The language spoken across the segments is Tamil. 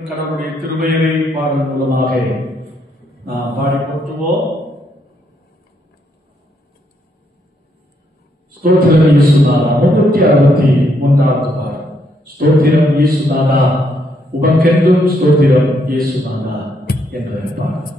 கடவுளுடைய திருமையை பாடல் மூலமாக நாம் பாடி போற்றுவோம். ஸ்தோத்திரம் இயேசுநாதா 363வது பாடல். ஸ்தோத்திரம் இயேசுநாதா உமக்கென்றும் ஸ்தோத்திரம் இயேசுநாதா என்ற பாடல்.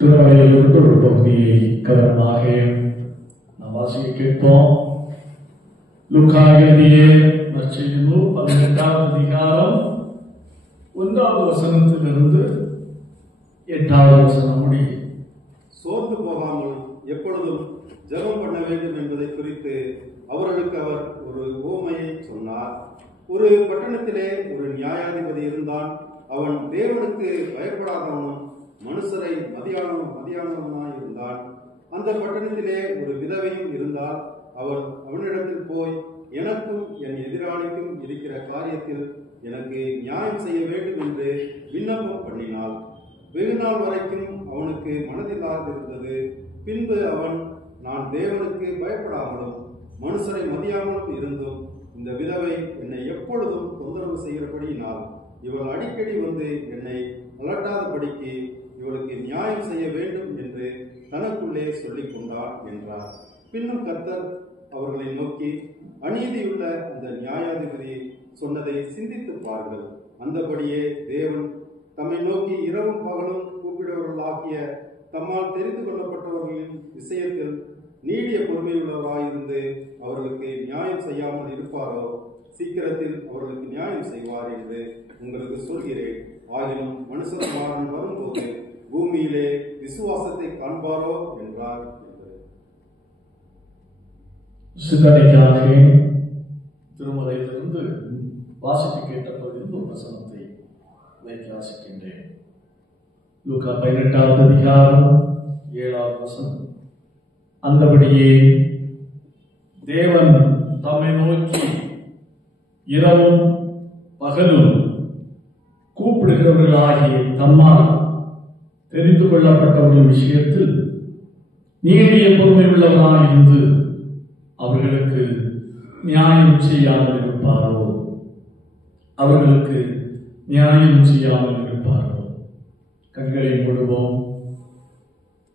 திருமலையிலிருந்து ஒரு பகுதியை கவனமாக நாம் வாசிக்க கேட்போம். லூக்கா எழுதிய நற்செய்தி நூல் 12ஆம் அதிகாரம் 1வது வசனத்திலிருந்து 8வது வசனம் முடிய. சோர்ந்து போகாமல் எப்பொழுதும் ஜெபம் பண்ண வேண்டும் என்பதை குறித்து அவர்களுக்கு அவர் ஒரு உவமையை சொன்னார். ஒரு பட்டணத்திலே ஒரு நியாயாதிபதி இருந்தான். அவன் தேவனுக்கு பயப்படாதவனும் மனுஷரை மதியானவனாய் இருந்தான். அந்த பட்டணத்திலே ஒரு விதவையும் இருந்தால். அவள் அவனிடத்தில் போய், எனக்கும் என் எதிராளிக்கும் இருக்கிற காரியத்தில் எனக்கு நியாயம் செய்ய வேண்டும் என்று விண்ணப்பம் பண்ணினாள். வெகுநாள் வரைக்கும் அவனுக்கு மனதில்லாதிருந்தது. பின்பு அவன், நான் தேவனுக்கு பயப்படாமலும் மனுஷரை மதியாமலும் இருந்தும் இந்த விதவை என்னை எப்பொழுதும் தொந்தரவு செய்கிறபடியினால் இவள் அடிக்கடி வந்து என்னை அலட்டாதபடிக்கு இவளுக்கு நியாயம் செய்ய வேண்டும் என்று தனக்குள்ளே சொல்லிக் கொண்டார் என்றார். பின்னும் கர்த்தர் அவர்களை நோக்கி, அநீதியுள்ள அந்த நியாயாதிபதி சொன்னதை சிந்தித்து பாருங்கள். அந்தபடியே தேவன் தம்மை நோக்கி இரவும் பகலும் கூப்பிடுவர்களாகிய தம்மால் தெரிந்து கொள்ளப்பட்டவர்களின் விஷயத்தில் நீடிய பொறுமையுள்ளவராயிருந்து அவர்களுக்கு நியாயம் செய்யாமல் இருப்பாரோ? சீக்கிரத்தில் அவர்களுக்கு நியாயம் செய்வார் என்று உங்களுக்கு சொல்கிறேன். ஆயினும் மனுஷகுமாரன் வரும்போது பூமியிலே விசுவாசத்தை காண்பாரோ என்றார். சிந்தனைக்காக திருமலையிலிருந்து வாசித்து கேட்ட பகுதியில் ஒரு வசனத்தை வைத்து வாசிக்கின்றேன். லூக்கா 18வது அதிகாரம் 7வது வசனம். அந்தபடியே தேவன் தம்மை நோக்கி இரவும் பகலும் கூப்பிடுகிறவர்களாகிய தம்மால் தெரிந்து கொள்ளப்பட்டவர்கள் விஷயத்தில் நீடிய பொறுமை உள்ளவராக இருந்து அவர்களுக்கு நியாயம் செய்யாமல் இருப்பாரோ? அவர்களுக்கு நியாயம் செய்யாமல் இருப்பாரோ? கண்களை மூடுவோம்.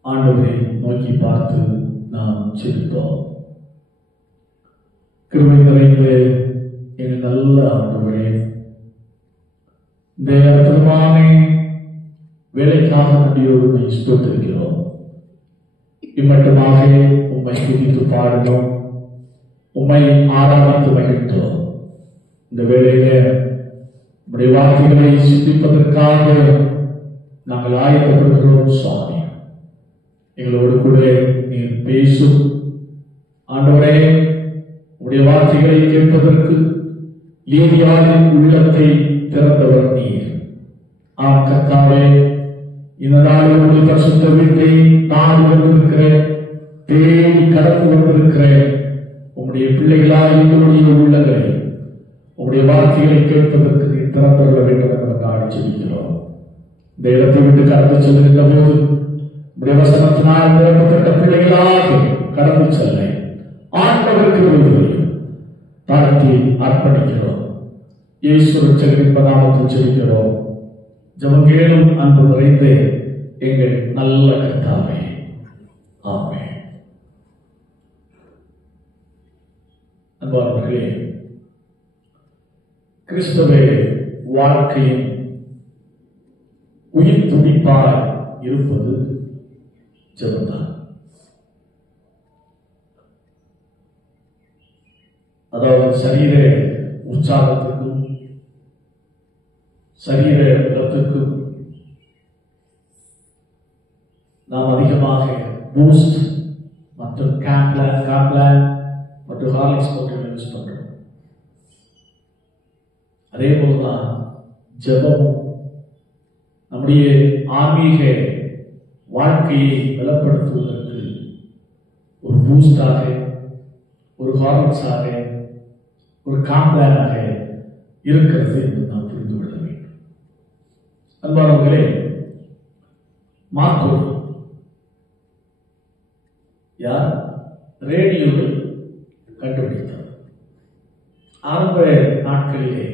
ஆண்டவரை நோக்கி பார்த்து நாம் செலுத்தோம். கிருபை நிறைந்த எங்கள் நல்ல ஆண்டவரே, இந்த அற்புதமான வேலைக்காக நன்றியோடு ஸ்தோத்திரிக்கிறோம். இம்மட்டுமாக உம்மை துதித்து பாடணும், உம்மை ஆராதித்து மகிழ்ந்தோம். இந்த வேளையில உடைய வார்த்தைகளை சிந்திப்பதற்காக நாங்கள் ஆயத்தப்படுகிறோம். சுவாமி, எங்களோடு கூட நீர் பேசும். ஆண்டவரே, உடைய வார்த்தைகளை கேட்பதற்கு லீதியாவின் உள்ளத்தை திறந்தவர் நீர். ஆம் கர்த்தாவே, இந்த நாளோடு பரிசுத்த வீட்டை நாடு வந்திருக்கிற, தேடி கடந்து வந்திருக்கிற உங்களுடைய பிள்ளைகளால் எங்களுடைய உள்ளங்களை உங்களுடைய வார்த்தைகளை கேட்பதற்கு நீ திறந்துள்ள வேண்டும் என்பதற்காக ஜெபிக்கிறோம். இந்த இடத்தை விட்டு கடந்து செல்கின்ற போது உடைய வசனத்தினால் நிரப்பப்பட்ட பிள்ளைகளாக கடந்து செல்ல ஆண்டவருக்கு விரும்புகிறோம். தாழ்த்தி அர்ப்பணிக்கிறோம். இயேசு ரட்சகரின் நாமத்தில் ஜெபிக்கிறோம். ஜெபங்கேளும் அன்பு நிறைந்த எங்கள் நல்ல கர்த்தாவே, ஆமென். அன்பானவர்களே, கிறிஸ்தவ வாழ்க்கையின் உயிர் துடிப்பாய் இருப்பது ஜெபம்தான். அதாவது சரீர உற்சாகத்துக்கும் சரீர பலத்துக்கும் நாம் அதிகமாக பூஸ்ட் மற்றும் காம்ப்ளான் மற்றும் ஹார்லிக்ஸ் போட்டு யூஸ் பண்றோம். அதே போலதான் ஜெபம் நம்முடைய ஆன்மீக வாழ்க்கையை பலப்படுத்துவதற்கு ஒரு பூஸ்டாக, ஒரு ஹார்லிக்ஸாக, ஒரு காம்ப்ளானாக இருக்கிறது என்று நாம் புரிந்து கொள்ள வேண்டும். அன்பானவர்களே, மார்க்கோனி யார்? ரேடியோவை கண்டுபிடித்தார். ஆரம்ப நாட்களிலே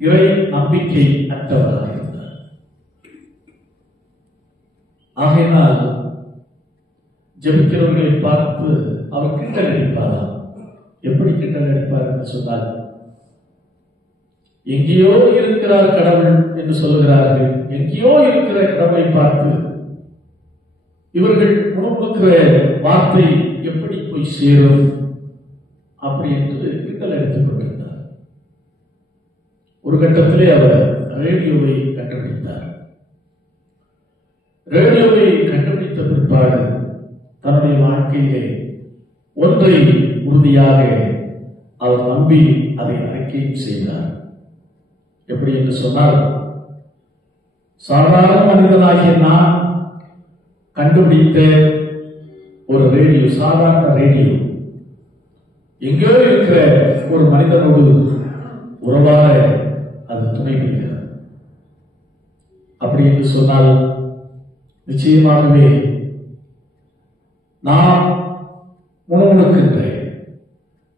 இறை நம்பிக்கை அற்றவராக இருந்தார். ஆகையினால் ஜெபிக்கிறவர்களை பார்த்து அவர் கிண்டல் அடிப்பாராம். எப்படி கிண்டல் அடிப்பார் என்று சொன்னால், எங்கேயோ இருக்கிறார் கடவுள் என்று சொல்லுகிறார்கள். எங்கேயோ இருக்கிற கடவுளை பார்த்து இவர்கள் முன்னுக்கிற வார்த்தை எப்படி போய் சேரும் அப்படி என்று கிண்டல் அடித்துக் கொண்டிருந்தார். ஒரு கட்டத்திலே அவர் ரேடியோவை கண்டுபிடித்தார். ரேடியோவை கண்டுபிடித்த பிற்பாடு தன்னுடைய வாழ்க்கையிலே ஒன்றை உறுதியாக அவர் நம்பி அதை அறிக்கையும் செய்தார். எப்படி என்று சொன்னால், சாதாரண மனிதனாகிய நான் கண்டுபிடித்த ஒரு ரேடியோ, சாதாரண ரேடியோ எங்கோ இருக்கிற ஒரு மனிதனோடு உறவாக அது துணை புரிகிறது. அப்படி என்று சொன்னால் நிச்சயமாகவே நான் முணுமுணுக்கின்றேன்,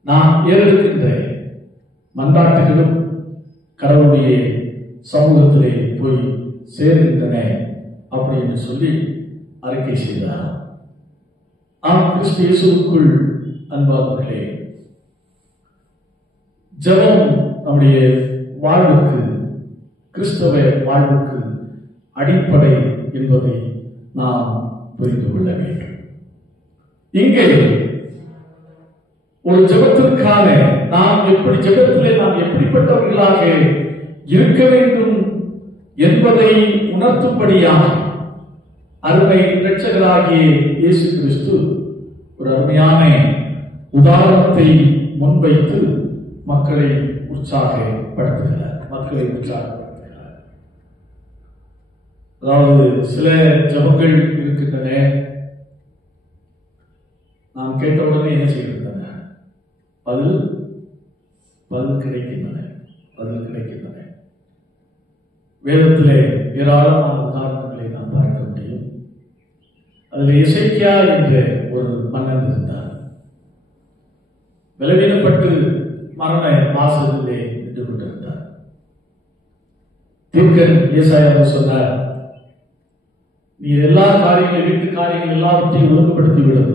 நான் ஏறெடுக்கின்றேன் மன்றாட்டுகளும் கடவுளுடைய சமூகத்திலே போய் சேர்கின்றன அப்படி என்று சொல்லி அறிக்கை செய்தார். ஆம், கிறிஸ்து இயேசுவுக்குள் அன்பார்களே, ஜெபம் நம்முடைய வாழ்வுக்கு, கிறிஸ்தவ வாழ்வுக்கு அடிப்படை என்பதை நாம் புரிந்து கொள்ள வேண்டும். இங்கே ஒரு ஜெபத்திற்கான நாம் எப்படி ஜெபத்திலே நாம் எப்படிப்பட்டவர்களாக இருக்க வேண்டும் என்பதை உணர்த்தும்படியாக அருமை இரட்சகராகிய இயேசு கிறிஸ்து ஒரு அருமையான உதாரணத்தை முன்வைத்து மக்களை உற்சாகப்படுத்துகிறார். அதாவது சில ஜெபங்கள் இருக்கின்றன, நாம் கேட்டவுடனே என்ன செய்கின்றன? பதில் கிடைக்கின்றன. வேதத்திலே ஏராளமான உதாரணங்களை நாம் பார்க்க முடியும். அதில் எசேக்கியா என்ற ஒரு மன்னன் இருந்தார். பலவீனப்பட்டு மரண வாசலிலே நின்று கொண்டிருந்தார். தீர்க்கன் ஏசாயா சொன்னார், நீர் எல்லா காரியங்கள், வீட்டு காரியங்கள் எல்லாவற்றையும் ஒழுங்குபடுத்திவிடும்,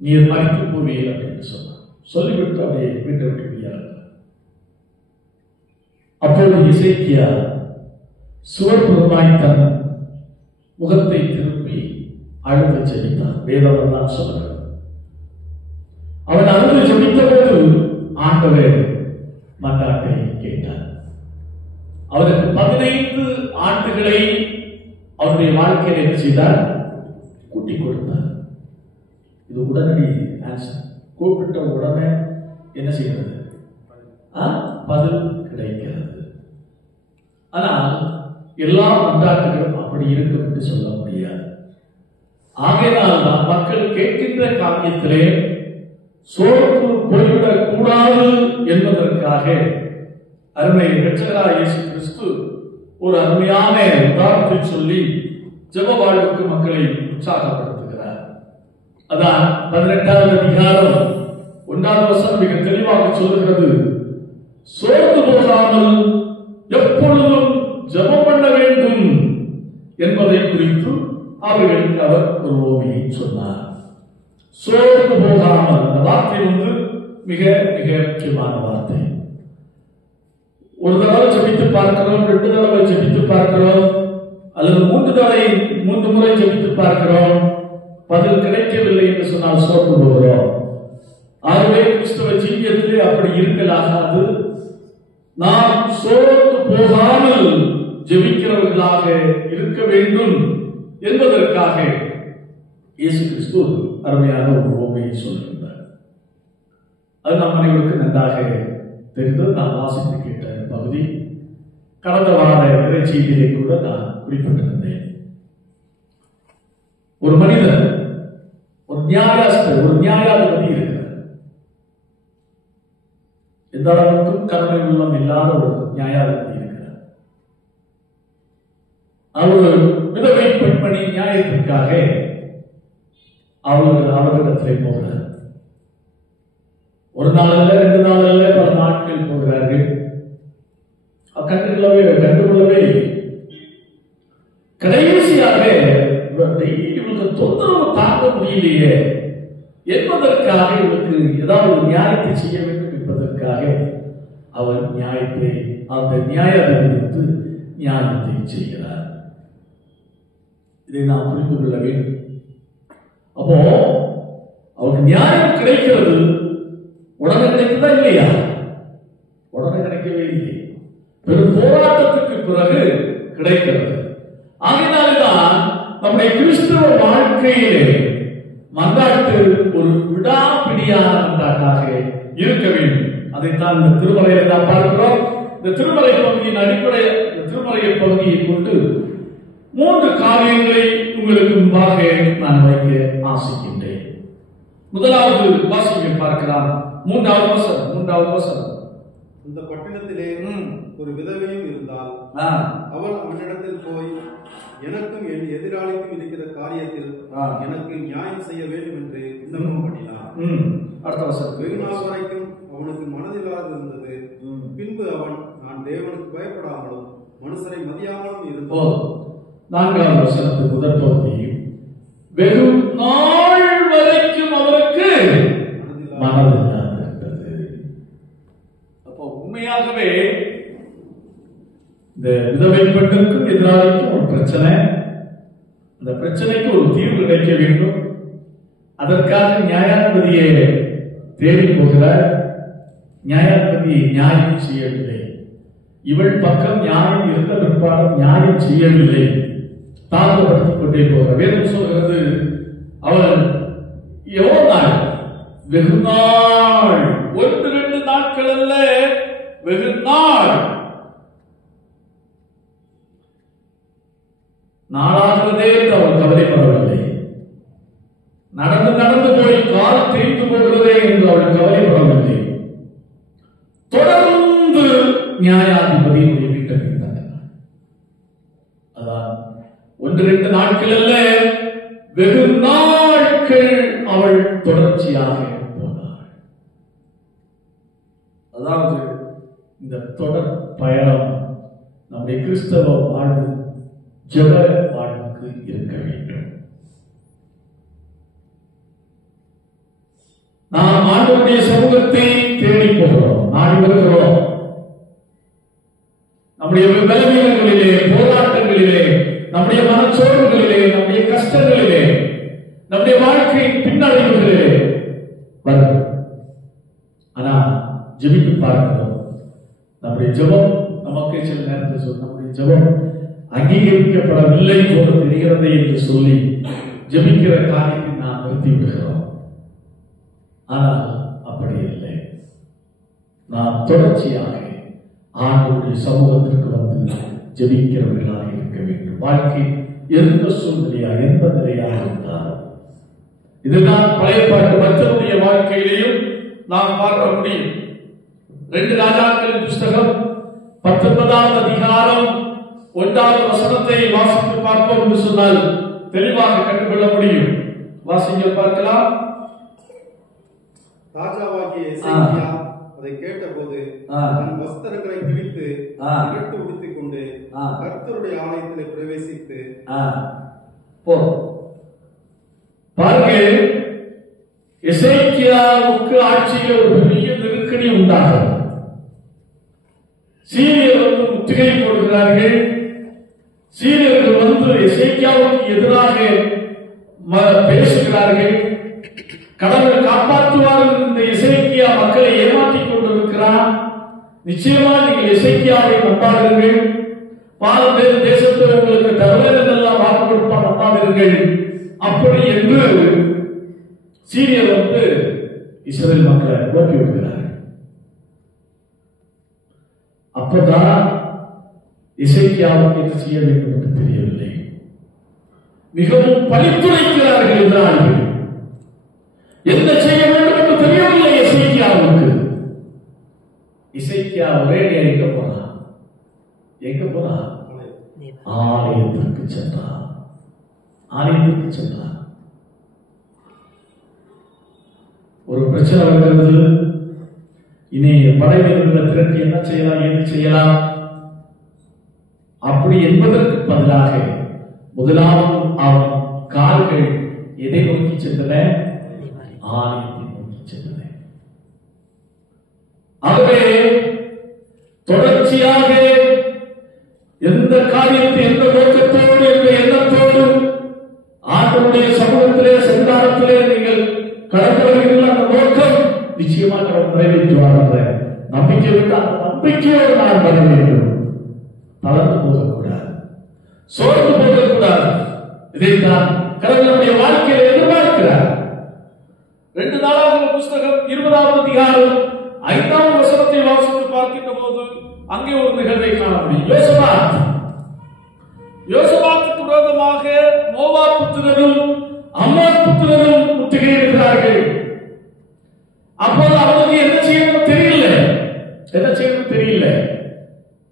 நீர் மறித்து போவீர்கள் அப்படின்னு சொன்னார். சொல்லிவிட்டு அப்படியே வீட்டை விட்டு போயார். அப்போது எசேக்கியா சுவர்புறமாய் தன் முகத்தை திருப்பி அழுது ஜெபித்தான். வேதம் தான் சொல்றார். அவன் அழுது ஜெபித்த போது ஆண்டவர் மன்றாட்டை கேட்டார். அவருக்கு 15 ஆண்டுகளை அவருடைய வாழ்க்கையில் என்ன செய்தார்? கூட்டி கொடுத்தார். இது உடனடி ஆன்சர். கூப்பிட்ட உடனே என்ன செய்கிறது? பதில் கிடைக்கிறது. ஆனால் எல்லா மன்றாட்டுகளும் அப்படி இருக்கும் என்று சொல்ல முடியாது. ஆகையினால் தான் மக்கள் கேட்கின்ற காரியத்திலே சோர்ந்து போய்விடக் கூடாது என்பதற்காக அருமை இரட்சகராகிய இயேசு கிறிஸ்து ஒரு அருமையான உதாரணத்தை சொல்லி ஜெப வாழ்வுக்கு மக்களை உற்சாகப்படுத்துகிறார். அதான் 18வது அதிகாரம் 1வது வசனம் மிக தெளிவாக சொல்கிறது, சோர்ந்து போகாமல் எப்பொழுதும் ஜெபம் பண்ண வேண்டும் என்பதை குறித்து அவர்களுக்கு அவர் ஒரு உவமையை சொன்னார். சோர்ந்து போகாமல், அந்த வார்த்தை மிக மிக முக்கியமான வார்த்தை. ஒரு தடவை ஜெபித்து பார்க்கிறோம், 2 தடவை ஜெபித்து பார்க்கிறோம், அல்லது 3 முறை ஜெபித்து பார்க்கிறோம், பதில் கிடைக்கவில்லை என்று சொன்னால் சோர்ந்து போகிறோம். ஆகவே கிறிஸ்தவ ஜீவியத்திலே அப்படி இருக்கலாகாது. நாம் சோர்ந்து போகாமல் ஜெபிக்கிறவர்களாக இருக்க வேண்டும் என்பதற்காக இயேசு கிறிஸ்து அருமையான ஒரு உவமையை சொல்கின்றார். அது நம் அனைவருக்கு நன்றாக தெரிந்து நாம் வாசித்து கேட்ட பகுதி. கடந்த வார நிறைய செய்தியை கூட நான் குறிப்பிட்டிருந்தேன். ஒரு மனிதன், ஒரு நியாயாதிபதி இருக்கிறார். எந்த அளவுக்கும் கருணை உள்ளம் இல்லாத ஒரு நியாயாதிபதி இருக்கிறார். அவர் விதவை பெண்மணி நியாயத்திற்காக அவர்களிடத்தில் போகிறார். ஒரு நாள் அல்ல, 2 நாள் அல்ல, பல நாட்கள் போகிறார்கள். கண்டுகொள்ளவே கடைசியாக இவருக்கு தொந்தரவு தாக்க முடியலையே என்பதற்காக இவருக்கு ஏதாவது நியாயத்தை செய்ய வேண்டும் என்பதற்காக அவர் அந்த நியாயாதிபதி நியாயத்தை செய்கிறார். இதை நாம் புரிந்து கொள்ள வேண்டும். அப்போ அவருக்கு நியாயம் கிடைக்கிறது. உடனே கிடைக்குதா இல்லையா? உடனே கிடைக்க கிடைக்கவே இல்லை. பெரும் போராட்டத்துக்கு பிறகு கிடைக்கிறது. ஆகினால்தான் நம்முடைய கிறிஸ்துவ வாழ்க்கையிலே மன்றாட்டு ஒரு விடாப்பிடியான மன்றாட்டாக இருக்க வேண்டும். அதைத்தான் இந்த திருமறையை நாம் பார்க்கிறோம். இந்த திருமறை பகுதியின் அடிப்படை திருமறை பகுதியை கொண்டு 3 காரியங்களை உங்களுக்கு முன்பாக நான் வைக்க ஆசைக்கின்றேன். முதலாவது வாசிக்க பார்க்கலாம். 3வது வசனம். அந்த பட்டணத்திலே ஒரு விதவையும் இருந்தால் அவள் அவனிடத்தில் போய், எனக்கும் என் எதிராளிக்கும் இருக்கிற காரியத்தில் எனக்கு நியாயம் செய்ய வேண்டும் என்று விண்ணப்பம் பண்ணினார். அடுத்த வசனம். வெகு நாள் வரைக்கும் அவனுக்கு மனதில்லாது இருந்தது. பின்பு அவன், நான் தேவனுக்கு பயப்படாமலும் மனுஷரை மதியாமலும் இருந்தோம். 4வது வசனத்து முதல் பகுதி, வெகு நாள் வரைக்கும் அவருக்கு மனதில்லாது இருந்தது. அப்போ உண்மையாகவே இந்த விதவை பெண்ணுக்கும் எதிராளிக்கும் ஒரு பிரச்சனை. அந்த பிரச்சனைக்கு ஒரு தீர்வு கிடைக்க வேண்டும். அதற்காக நியாயாதிபதியை தேடி போகிறார். நியாயாதிபதி நியாயம் செய்யவில்லை. இவள் பக்கம் நியாயம் இருந்த பிற்பாடும் நியாயம் செய்யவில்லை. தாழ்வுபடுத்திக் கொண்டே போகிறார். வேதம் சொல்கிறது, அவள் எவ்வளவு நாள்? வெகு நாள். 1-2 நாட்கள் அல்ல, வெகு நாள். நாளாகிறதே அவள் கவலைப்படவில்லை. நடந்து போய் கால் தேய்த்து போகிறதே என்று அவள் கவலைப்படவில்லை. தொடர்ந்து நியாயாதிபதியினுடைய வீட்டை இருந்தாங்க. அதான் 1-2 நாட்கள் அல்ல, வெகு நாட்கள் அவள் தொடர்ச்சியாக போனாள். அதாவது இந்த தொடர் பயணம் நம்முடைய கிறிஸ்தவ வாழ்வு ஜெப வாழ்வுக்கு இருக்க வேண்டும். நாம் ஆண்டவருடைய சமூகத்தை தேடி போகிறோம், நாடி வருகிறோம். நம்முடைய பலவீனங்களிலே, போராட்டங்களிலே, நம்முடைய மனச்சோர்வுகளிலே, நம்முடைய கஷ்டங்களிலே, நம்முடைய வாழ்க்கை பின்னடைவுகளிலே வருகிறோம். ஆனா ஜெபித்து பார்க்கிறோம். நம்முடைய ஜெபம் நமக்கு சில நேரத்தில் சொல்லும், நம்முடைய ஜெபம் அங்கீகரிக்கப்படவில்லை போல தெரிகிறது என்று சொல்லி ஜெபிக்கிற காரியத்தை நாம் நிறுத்தி விடுகிறோம். ஆனால் அப்படி இல்லை. நாம் தொடர்ச்சியாக ஆண்டவருடைய சமூகத்திற்கு வந்து ஜெபிக்கிறவர்களாக இருக்க வேண்டும். வாழ்க்கை எந்த சூழ்நிலையா, எந்த நிலையாக இருந்தாலும். இதுதான் பழைய பாட்டு பக்தனுடைய வாழ்க்கையிலேயும் நாம் பார்க்க முடியும். 2 ராஜாக்களின் புஸ்தகம் 19வது அதிகாரம் 1வது வசனத்தை வாசித்து பார்ப்போம் என்று சொன்னால் தெளிவாக கண்டுகொள்ள முடியும். வாசிக்க பார்க்கலாம். ராஜாவாகிய எசேக்கியா அதை கேட்டபோது தன் வஸ்திரங்களை கிழித்து இரட்டு உடுத்திக் கொண்டு கர்த்தருடைய ஆலயத்திலே பிரவேசித்து பாருங்கள், எசேக்கியாவுக்கு ஆட்சியில் ஒரு பெரிய நெருக்கடி உண்டாகும். சீரியர்கள் முற்றுகை போடுகிறார்கள். சீரியர்கள் எசேக்கியாவுக்கு எதிராக பேசுகிறார்கள். கடவுள் காப்பாற்றுவார்கள். இந்த எசேக்கியா மக்களை ஏமாற்றிக் கொண்டிருக்கிறார். நிச்சயமா நீங்கள் எசேக்கியாவை நம்பாதீர்கள். பாரம்பரிய தேசத்தில் உங்களுக்கு தருவேன் எல்லாம் வாக்கு கொடுப்பா, நம்பாதீர்கள். அப்படி என்று சீரியர் இஸ்ரவேல் மக்களை குழப்பி விடுகிறார். அப்பதான் எசேக்கியாவுக்கு என்ன செய்ய வேண்டும் என்று தெரியவில்லை. மிகவும் பழித்துரைக்கிறார்கள் எதிராளிகள். என்ன செய்ய வேண்டும் என்று தெரியவில்லை எசேக்கியாவுக்கு. எசேக்கியா ஒரே எங்க போனா ஆலயத்திற்கு சென்றார். ஒரு பிரச்சனை வருகிறது. இனி படை வீரர்களை திரட்டி என்ன செய்யலாம், ஏது செய்யலாம் அப்படி என்பதற்கு பதிலாக முதலாவது அவன் கால்கள் எதை நோக்கி சென்றன? ஆலயத்தை நோக்கி சென்றன. ஆகவே தொடர்ச்சியாக எந்த காரியத்தை, எந்த நோக்கத்தோடு, எந்த எண்ணத்தோடு ஆண்டவருடைய சமூகத்திலே, சந்தானத்திலே நீங்கள் கடந்து வருகின்ற அந்த நோக்கம் நிச்சயமாக நிறைவேற்றுவார் என்ற நம்பிக்கை விட்டு அந்த நம்பிக்கையோடு நான் வர வேண்டும். தளர்ந்து போகக்கூடாது, சோர்ந்து போகக்கூடாது. இதைத்தான் கடவுளுடைய வாழ்க்கையில் எதிர்பார்க்கிறார். 2 நாளாகம புஸ்தகம் 20வது அதிகாரம் 5வது வசனத்தை வாசித்து பார்க்கின்ற போது அங்கே ஒரு நிகழ்வை காண முடியும். யோசபாத்துக்கு விரோதமாக மோவாப் புத்திரரும் அம்மோன் புத்திரரும் முற்றுகையிடுகிறார்கள். அப்போது அவனுக்கு என்ன செய்யணும் தெரியல.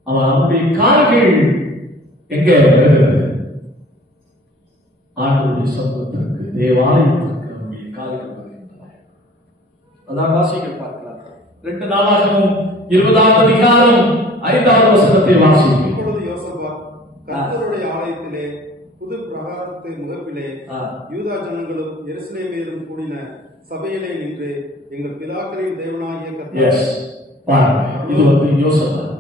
அவனுடைய கால்கள் எங்கே வருகிறது? ஆண்டவருடைய சமூகத்திற்கு, தேவாலயத்திற்கு அவனுடைய கால்கள் வருகின்றன. அதான் வாசிக்க பார்க்கலாம். 2 நாளாகமம் 20வது அதிகாரம் 5வது வசனத்தை வாசிக்கும். இப்பொழுது யோசபாத் கர்த்தருடைய ஆலயத்திலே புது பிரகாரத்து முகப்பிலே யூதா ஜனங்களும் எருசலேமிலும் கூடின சபையிலே நின்று எங்கள் பிதாக்களின் தேவனாகிய கர்த்தர். இது வந்து யோசபாத்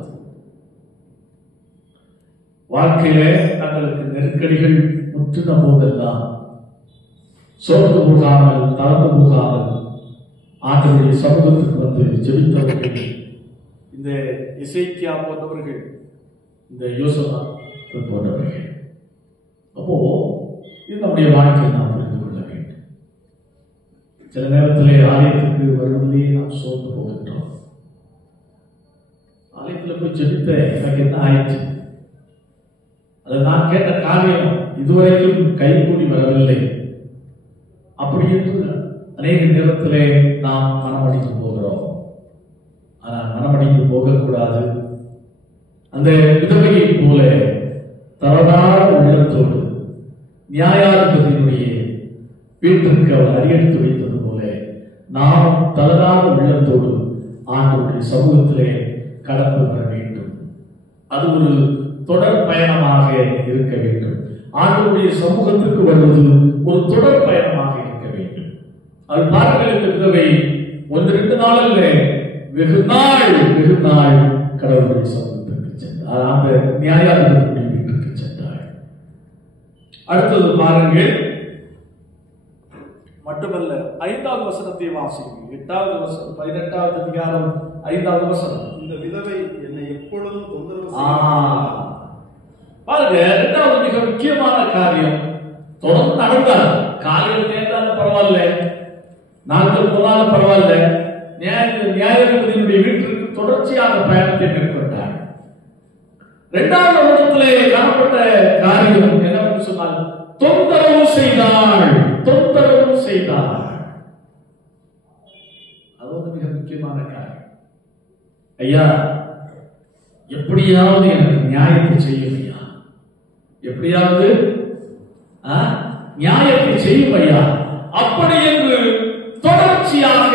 வாழ்க்கையிலே தங்களுக்கு நெருக்கடிகள் முற்றின போதெல்லாம் சோர்ந்து போகாமல், தளர்ந்து போகாமல் ஆண்டவருடைய சமூகத்துக்கு வந்து ஜெபித்தவர்கள் இந்த எசேக்கியா போன்றவர்கள், இந்த யோசபாத் போன்றவர்கள். அப்போ இது நம்முடைய வாழ்க்கையை நாம் புரிந்து கொள்ள வேண்டும். சில நேரத்திலே ஆலயத்துக்கு வருவதிலேயே நாம் சோர்ந்து போகின்றோம். ஆலயத்தில் போய் ஜெபித்த எனக்கு என்ன ஆயிடுச்சு, அதை நான் கேட்ட காரியம் இதுவரைக்கும் கைகூடி வரவில்லை, அப்படி என்று அநேக நேரத்திலே நாம் மனமடிந்து போகிறோம். ஆனால் மனமடிந்து போகக்கூடாது. அந்த விதவையை போல தவறான உள்ளத்தோடு நியாயாதிபதியினுடைய வீட்டிற்கு அவர் அடியெடுத்து வைத்தது போல நாம் தவறான உள்ளத்தோடு ஆண்டவருடைய சமூகத்திலே கடந்து வர வேண்டும். அது ஒரு தொடர் பயணமாக இருக்க வேண்டும். ஆண்டவருடைய சமூகத்திற்கு வருவது ஒரு தொடர் பயணமாக இருக்க வேண்டும். அது பாருங்கள், விதவை 1-2 நாளில் வெகு நாள் கடவுளுடைய சமூகத்திற்கு சென்றார். அந்த நியாயாதிபதியுடைய வீட்டுக்கு சென்றார். அடுத்தது பாருங்கள், மட்டுமல்ல 5வது வசனத்தை வாசிக்கும். 8வது வசனம், 18வது அதிகாரம் 5வது வசனம். இந்த விதவை என்னை எப்பொழுதும் தொந்தரவு பாருங்க, 2வது மிக முக்கியமான காரியம், தொடர்ந்து நடந்தார். காலையில் நேர்ந்தாலும் பரவாயில்ல, நாட்கள் போனாலும் பரவாயில்ல, நியாயாதிபதியினுடைய வீட்டிற்கு தொடர்ச்சியாக பயணத்தை மேற்கொண்டார். 2வது இடத்திலே காணப்பட்ட காரியம் என்னவென்று சொன்னால், தொந்தரவு செய்தாள். அது ஒரு மிக முக்கியமான காரியம். ஐயா, எப்படியாவது எனக்கு நியாயத்தை செய்யும் ஐயா, எப்படியாவது நியாயத்தை செய்யும் ஐயா, அப்படி என்று தொடர்ச்சியாக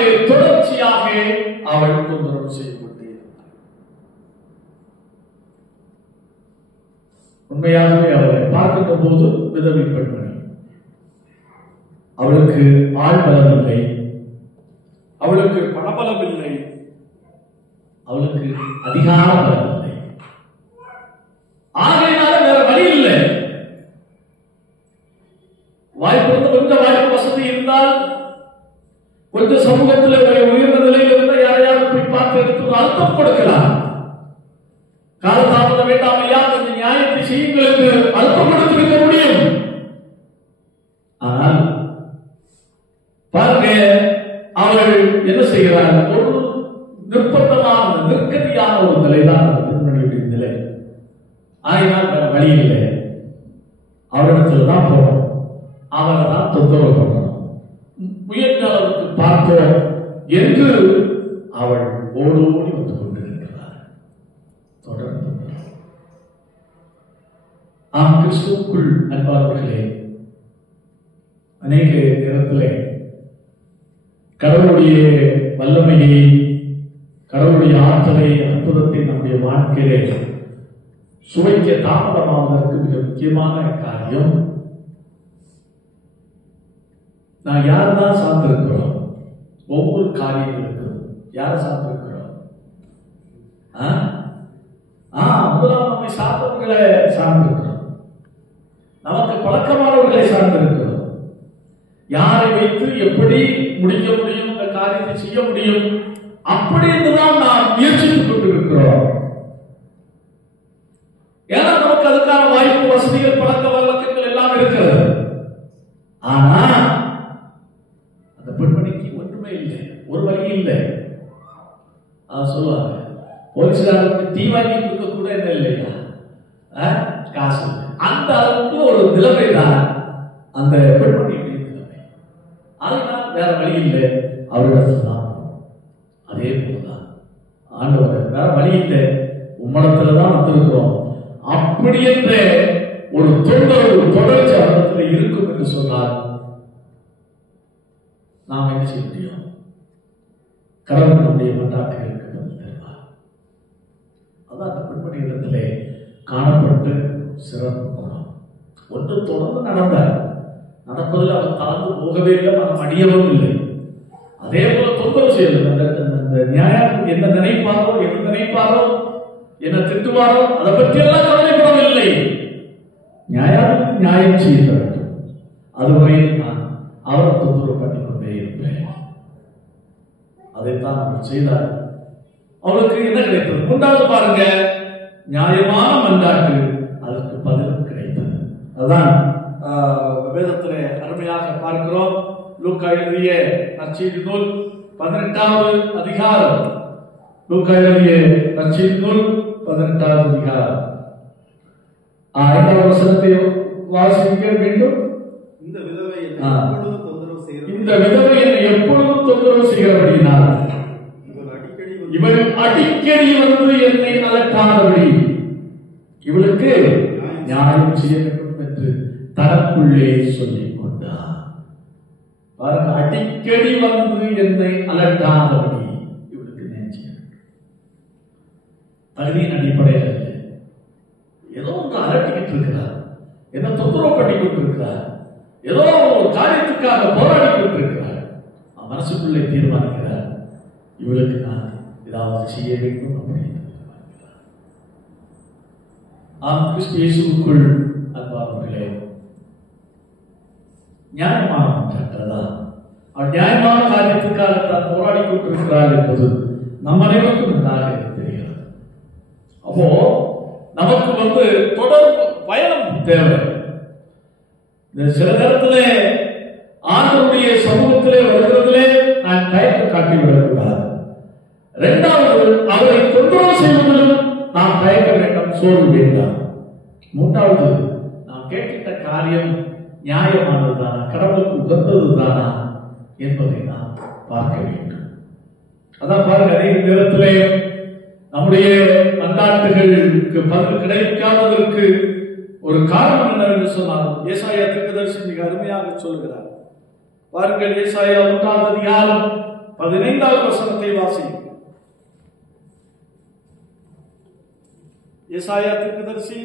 அவள் தொந்தரவு செய்து கொண்டே இருந்தார். உண்மையாகவே அவளை பார்க்கின்ற போது விதவை பெண்மணி, அவளுக்கு ஆழ்பலம் இல்லை, அவளுக்கு பணபலம் இல்லை, அவளுக்கு அதிகார பலம் இல்லை. ஆகையினால வேற வழி இல்லை. கொஞ்சம் வாய்ப்பு வசதி இருந்தால், கொஞ்சம் சமூகத்தில் உயர்ந்த நிலையில் இருந்தால் யாரையாவது போய் பார்த்து எடுத்து அழுத்தம் கொடுக்கலாம். காலதாமதம் வேண்டாம் ஐயா, கொஞ்சம் நியாயத்தை செய்யுங்கள் என்று அழுத்தம் கொடுத்திருக்க முடியும். ஆனால் பாருங்க, அவர்கள் என்ன செய்கிறார்? ஒரு நிர்பந்தமான, நெருக்கடியான ஒரு நிலைதான் அந்த பெண்மணியுடைய நிலை. ஆகினால் வேற வழி இல்லை, அவரிடத்துல தான் போகணும், அவரை தான் தொந்தரவு பண்ணணும், முயன்ற அளவுக்கு பார்ப்போம் என்று அவள் ஓடோடி வந்து கொண்டிருக்கிறார். தொடர்ந்து கிறிஸ்துவுக்குள் அன்பானவர்களே, அநேக நேரத்திலே கடவுளுடைய வல்லமையை, கடவுளுடைய ஆற்றலை, அற்புதத்தை நம்முடைய வாழ்க்கையிலே சுவைக்க தாமதமாவதற்கு மிக முக்கியமான காரியம், நான் யார்தான் சார்ந்திருக்கிறோம்? ஒவ்வொரு காரியங்களுக்கும் யாரை சார்ந்திருக்கிறோம்? முதலாம் நம்மை சார்ந்தவர்களை சார்ந்திருக்கிறோம், நமக்கு பழக்கமானவர்களை சார்ந்திருக்கிறோம். யாரை வைத்து எப்படி முடிக்க முடியும், இந்த காரியத்தை செய்ய முடியும், அப்படி என்றுதான் நாம் முயற்சித்துக் கொண்டிருக்கிறோம். போலீஸ்காரருக்கு டீ வாங்கி கொடுக்க கூட என்ன இல்லையா, காசு. அந்த அளவுக்கு ஒரு நிலைமை தான் அந்த பெண்மணியுடைய நிலைமை. அதுதான் வேற வழி இல்லை, அவரிடத்துல தான். அதே போலதான் ஆண்டவர் வேற வழி இல்லை, உம்மிடத்துல தான் வந்திருக்கிறோம் அப்படி என்ற ஒரு தொண்டர் தொடர்ச்சி அவரிடத்துல இருக்கும் என்று சொன்னால் நாம் என்ன செய்ய முடியும்? கடவுள் நம்முடைய மன்றாட்டுகளுக்கு பதில் தருவார். அதான் அந்த பெண்மணி இடத்திலே காணப்பட்டு சிறப்பு குணம். ஒன்று தொடர்ந்து நடந்தார், நடப்பதில் அவர் தளர்ந்து போகவே இல்லை, மனம் அடியவும் இல்லை. அதே போல தொந்தரவு செய்யறது. அந்த நியாயம் என்ன நினைப்பாரோ, என்ன நினைப்பாரோ, என்ன திட்டுவாரோ, அதை பற்றி எல்லாம் கவலைப்படவில்லை. நியாயம் நியாயம் செய்ய வேண்டும். அதுவரை நான் அவரை தொந்தரவு பண்ணி கொண்டே இருப்பேன். அதைத்தான் அவர் செய்தார். அவருக்கு என்ன கிடைத்தது? மூன்றாவது பாருங்க, நியாயமான மன்றாட்டு, அதற்கு பதிலும் கிடைத்தது. அதுதான் வேதத்திலே அருமையாக பார்க்கிறோம். லூக்கா எழுதிய நற்செய்தி நூல் 18வது அதிகாரம். லூக்கா எழுதிய நற்செய்தி நூல் 18வது அதிகாரம் 5வது வசனத்தை வாசிக்க வேண்டும். இந்த விதவை என்னை எப்பொழுதும் தொந்தரவு செய்கிறபடியினால் இவள் அடிக்கடி வந்து என்னை அலட்டாதபடி இவளுக்கு நியாயம் செய்ய வேண்டும் என்று தனக்குள்ளே சொல்லிக் கொண்டார். அடிக்கடி வந்து என்னை அலட்டாதபடி இவளுக்கு நியாயம் செய்ய வேண்டும். தகுதியின் அடிப்படையில் ஏதோ ஒன்று அலட்டிக்கிட்டு இருக்கிறார், என்ன தொந்தரவு பண்ணி கொண்டிருக்கிறார், ஏதோ ஒரு காரியத்துக்காக போராடி கொண்டிருக்கிறார். மனசுக்குள்ளே தீர்மானிக்கிறார், இவளுக்கு நான் ஏதாவது செய்ய வேண்டும் அப்படின்னு. கிறிஸ்து இயேசுவுக்குள் அன்பானவர்களே, நியாயமான நியாயமான காரியத்துக்காக தான் போராடி கொண்டிருக்கிறார் என்பது நம் அனைவருக்கும் நன்றாக தெரிகிறது. அப்போ நமக்கு தொடர் பயணம் தேவை. சில நேரத்திலே ஆண்டவருடைய சமூகத்திலே வருகிறதிலே நான் தயக்கம் காட்டிவிடக்கூடாது. இரண்டாவது, அவரை தொந்தரவு செய்வதிலும் நாம் தயக்க வேண்டாம், சோர்வு வேண்டாம். மூன்றாவது, நாம் கேட்கின்ற காரியம் நியாயமானதுதானா, கடவுளுக்கு உகந்ததுதானா என்பதை நாம் பார்க்க வேண்டும். அதான் பாருங்க, அதே நேரத்திலே நம்முடைய மன்றாட்டுகளுக்கு பதில் கிடைக்காததற்கு ஒரு காரணம் என்னவென்று சொன்னால், ஏசாயா தீர்க்கதரிசி மிக அருமையாக சொல்கிறார். பாருங்கள், ஏசாயா 1வது அதிகாரம் 15வது வசனத்தை வாசியுங்கள். ஏசாயா தீர்க்கதரிசி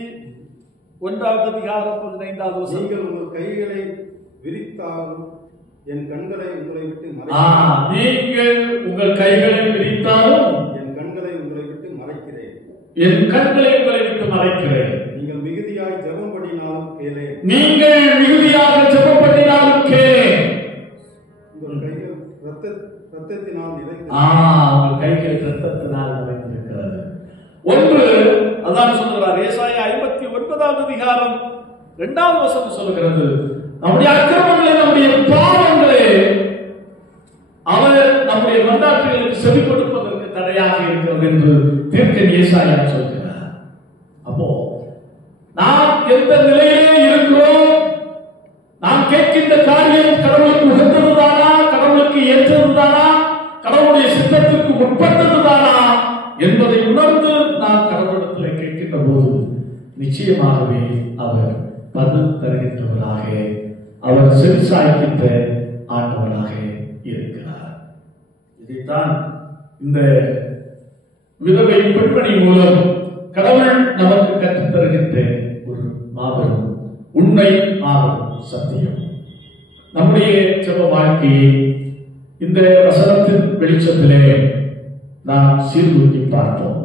1வது அதிகாரம் 15வது வசனம். நீங்கள் உங்கள் கைகளை விரித்தாலும் என் கண்களை உங்களை விட்டு நீங்கள் உங்கள் கைகளை விரித்தாலும் என் கண்களை உங்களை விட்டு மறைக்கிறேன். என் கண்களை உங்களை விட்டு மறைக்கிறேன். நீங்கள் மிகுதியாக ஜெபம் பண்ணினாலும் கேளே. நீங்கள் மிகுதியாக ஜெபம் பண்ணினாலும் கேளே. உங்கள் கைகள் ரத்தத்தினால் நிறைந்து. உங்கள் கைகள் ரத்தத்தினால் நிறைந்திருக்கிறது. ஒன்று, அதான் சொல்கிறார் ஏசாயா 59வது அதிகாரம் 2வது வசனம் சொல்கிறது, நம்முடைய அக்கிரமங்களை, நம்முடைய பாவங்களை அவர் நம்முடைய மன்றாட்டுகளுக்கு செவி கொடுப்பதற்கு தடையாக இருக்கிறது என்று தீர்க்கன் ஏசாயா சொல்கிறார். அப்போ நாம் எந்த நிலையிலே இருக்கிறோம், நாம் கேட்கின்ற காரியம் கடவுளுக்கு உகந்ததுதானா, கடவுளுக்கு ஏற்றதுதானா, கடவுளுடைய சித்தத்திற்கு உட்பட்டதுதானா என்பதை உணர்ந்து நாம் கடவுளிடத்தில் கேட்கின்ற போது நிச்சயமாகவே அவர் பதில் தருகின்றவராக, அவர் செவிசாய்க்கின்ற ஆண்டவராக இருக்கிறார். இதைத்தான் இந்த விதவை பெண்மணி மூலம் கடவுள் நமக்கு கற்றுத் தருகின்ற ஒரு மாபெரும் உண்மை, மாபெரும் சத்தியம். நம்முடைய ஜெப வாழ்க்கையை இந்த வசனத்தின் வெளிச்சத்திலே நாம் சீர்தூக்கி பார்ப்போம்.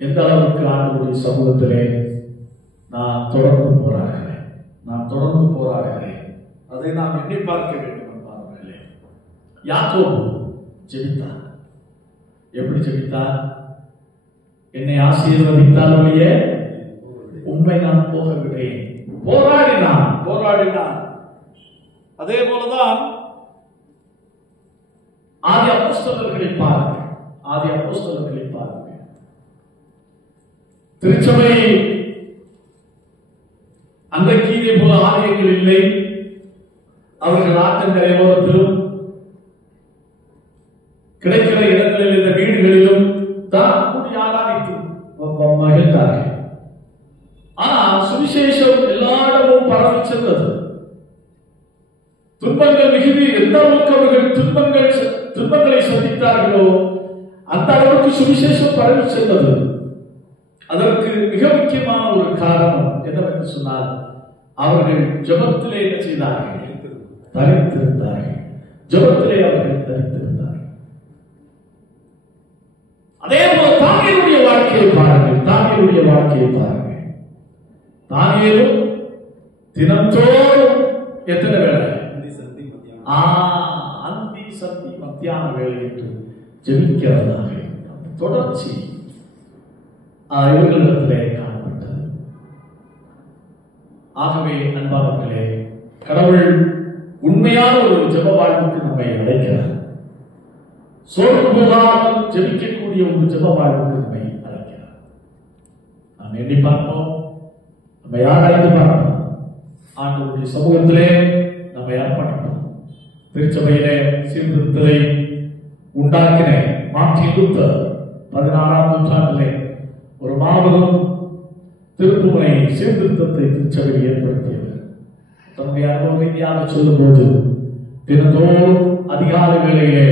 எந்த அளவுக்கு ஆண்டவருடைய சமூகத்திலே நான் தொடர்ந்து போராடுகிறேன், அதை நாம் எண்ணி பார்க்க வேண்டும். யாக்கோபு ஜெபித்தார். எப்படி ஜெபித்தார்? என்னை ஆசீர்வதித்தால் ஒழிய உண்மை நான் போக விடுகிறேன். போராடினான். அதே போலதான் ஆதி அப்போஸ்தலர்களை பாருங்க. ஆதி அப்போஸ்தலர்களை பாருங்க. திருச்சபை அன்றைக்கு இதே போல ஆலயங்கள் இல்லை. அவர்கள் ஆற்றங்கரை ஓரத்திலும் கிடைக்கிற இடங்களில் இந்த வீடுகளிலும் தான் கூடி ஆராதித்து மகிழ்ந்தார்கள். ஆனால் சுவிசேஷம் எல்லா இடமும் பரவி சென்றது. துன்பங்கள் மிகுதி எந்த அளவுக்கு அவர்கள் துன்பங்களை சந்தித்தார்களோ அந்த அளவுக்கு சுவிசேஷம் பரவி சென்றது. அதற்கு மிக முக்கியமான ஒரு காரணம் என்னவென்று சொன்னால், அவர்கள் ஜெபத்திலே என்ன செய்தார்கள்? தரித்திருந்தார்கள். ஜெபத்திலே அவர்கள் தரித்திருந்தார்கள். அதே போல தானியேலுடைய வாழ்க்கையை பாருங்கள். தானியேலுடைய வாழ்க்கையை பாருங்கள். தானியேலும் தினந்தோறும் எத்தனை வேளை? அந்தி சந்தி மத்தியான வேலை என்று ஜெபிக்கிறதாக தொடர்ச்சி இவர்களிடத்திலே காணப்பட்டது. ஆகவே அன்பானவர்களே, கடவுள் உண்மையான ஒரு ஜெப வாழ்வுக்கு நம்மை அழைக்கிறார். சோர்வு போகாமல் ஜெபிக்கக்கூடிய ஒரு ஜெப வாழ்வுக்கு நம்மை அழைக்கிறார். நாம் எண்ணி பார்ப்போம், நம்மை ஆராய்ந்து பார்ப்போம், ஆண்டவருடைய சமூகத்திலே நம்மை அர்ப்பணிப்போம். திருச்சபையிலே சீர்திருத்தத்தை உண்டாக்கின மார்ட்டின் லூத்தர் 16ஆம் நூற்றாண்டிலே ஒரு மாபெரும் திருப்புமுனை சீர்திருத்தத்தை திருச்சபையில் ஏற்படுத்தியவர். தன்னுடைய அனுபவ ரீதியாக சொல்லும்போது, தினந்தோறும் அதிகாலை வேளையிலே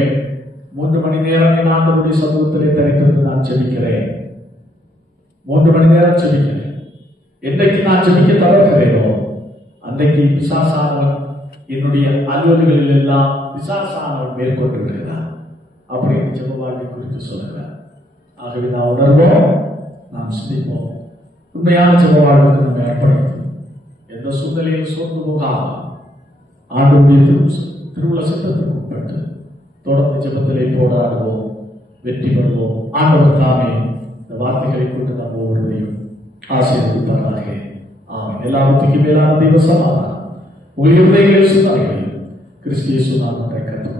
3 மணி நேரம் ஆண்டவருடைய சமூகத்திலே தரித்திருந்து நான் ஜெபிக்கிறேன். 3 மணி நேரம் ஜெபிக்கிறேன். என்றைக்கு நான் ஜெபிக்க தவறுகிறேனோ அன்றைக்கு பிசாசானவன் என்னுடைய அலுவல்களில் எல்லாம் பிசாசானவன் மேற்கொண்டு விடுகிறார் அப்படின்னு ஜெப வாழ்வை குறித்து சொல்லுகிறார். ஆகவே நாம் உணர்வோம், நாம் சிந்திப்போம். உண்மையான ஜெப வாழ்வுக்கு நம்ம ஏற்படுத்தும். எந்த சூழ்நிலையில் சோர்ந்து போகாமல் ஆண்டவருடைய திருவுள சட்டத்துக்கு உட்பட்டு தொடர்ந்து ஜெபத்திலே போராடுவோம், வெற்றி பெறுவோம். ஆண்டவர் தாமே இந்த வார்த்தைகளை கொண்டு நாம் ஒவ்வொருவரையும் ஆசீர்வதிப்பாராக. ஆமென். எல்லாவற்றுக்கும் மேலான தெய்வ சமாதானம் உங்கள் இருதயங்களில் சிந்தனைகளில் கிறிஸ்து இயேசு நாமத்தை கற்றுக்